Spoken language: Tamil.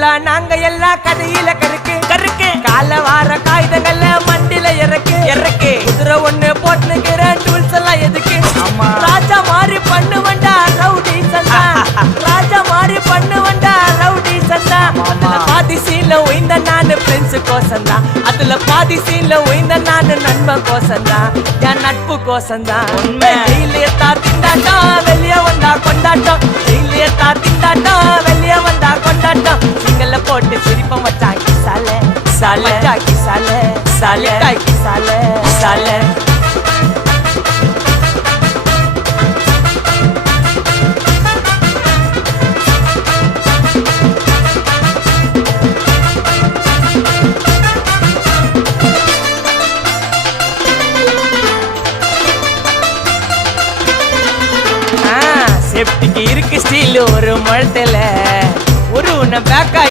எல்லாம் நாங்க எல்லாம் கதையில கருக்கு கருக்கு கால வார காகிதங்கள்ல மண்டில இறக்கு இறக்கு குதிரை ஒண்ணு போட்டுக்கிற டூல்ஸ் எல்லாம் எதுக்கு ராஜா மாறி பண்ணுவண்டா ரவுடி சந்தா ராஜா மாறி பண்ணுவண்டா ரவுடி சந்தா அதுல பாதி சீன்ல உயிந்த நானு ஃப்ரெண்ட்ஸ் கோசந்தா அதுல பாதி சீன்ல உயிந்த நானு நண்பன் கோசந்தா என் நட்பு கோசந்தா ஜெயிலே திண்டாட்டம் வெளிய வந்தா கொண்டாட்டம் ஜெயிலே திண்டாட்டம் வெளிய வந்தா கொண்டாட்டம் சிங்கல்ல போட்டு சிரிப்பம் வச்சாக்கி சாலே சாலே சாக்கி சாலே சாலே காக்கி சாலே சாலே சேஃப்டிக்கு இருக்கு ஸ்டீல் ஒரு மழத்துல ஒரு உன்னை பேக்கா